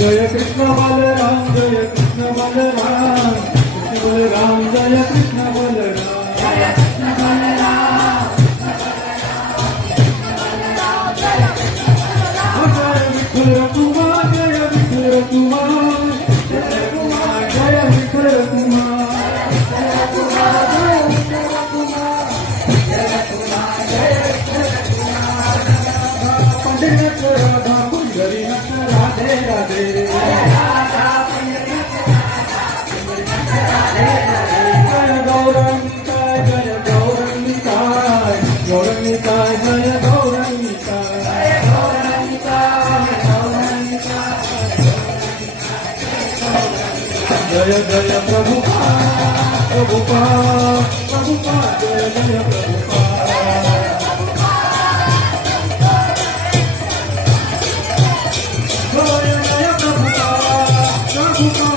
Jai Krishna Balram Jai Krishna Balram Krishna Balram Jai Krishna Balram Jai Krishna Balram Jai Vitthal Kumar Jai Vitthal Kumar Jai Kumar Jai Vitthal Kumar Jai Kumar Jai Vitthal Kumar Jai Kumar Jai Vitthal Kumar Pandit Radha कुंजरी Radhe Radhe Jai गौरंगाय Jai गौरंगाय गौरंगाय Jai गौरंगाय गौरंगाय Jai Jai Prabhupada Prabhupada Prabhupada Jai Jai Prabhupada Jai Jai Prabhupada Prabhupada